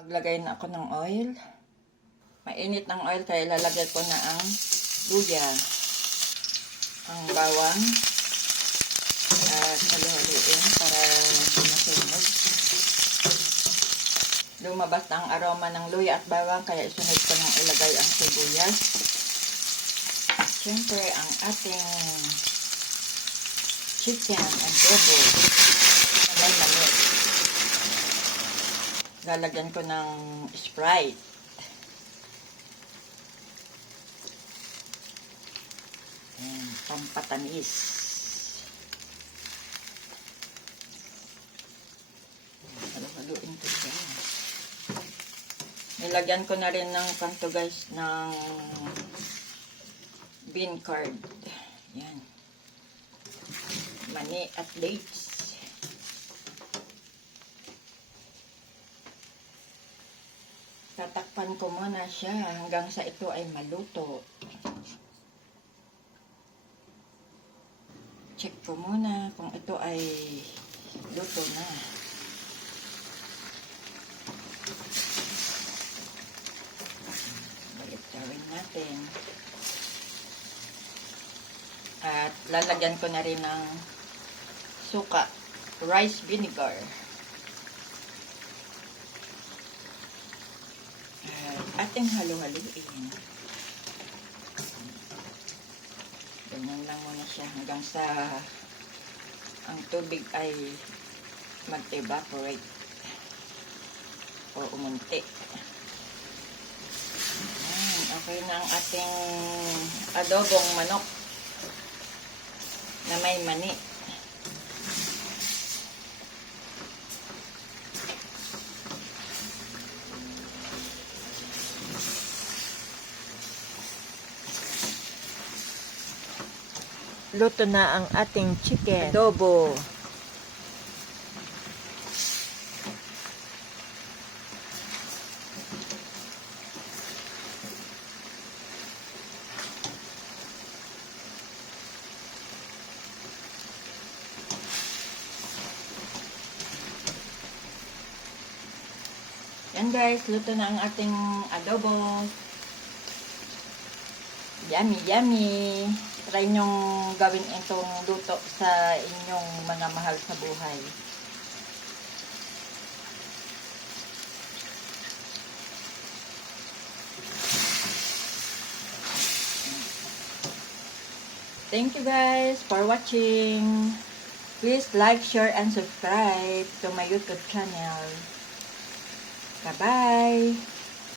Maglagay na ako ng oil. Mainit ng oil kaya ilalagay ko na ang luya, ang bawang, at halu-haluin para masunog. Lumabas na ang aroma ng luya at bawang kaya isunod ko nang ilagay ang sibuyas. At syempre ang ating chicken adobo na may mani. Lalagyan ko ng Sprite. Ayan, pampatamis. Halu-haluin ko siya. Nilagyan ko na rin ng kanto guys ng bean curd. Yan. Mani at dates. Tatakpan ko muna siya hanggang sa ito ay maluto. Check ko muna kung ito ay luto na. Balik-tawin natin. At lalagyan ko na rin ng suka, rice vinegar. At ating halu-haluin. Ganyan lang muna siya hanggang sa ang tubig ay mag-evaporate o umunti. Ayan, okay na ang ating adobong manok na may mani. Luto na ang ating chicken Adobo. Yan guys, luto na ang ating adobo. Yummy, yummy. Try nyong gawin itong luto sa inyong mga mahal sa buhay. Thank you guys for watching. Please like, share, and subscribe to my YouTube channel. Bye-bye.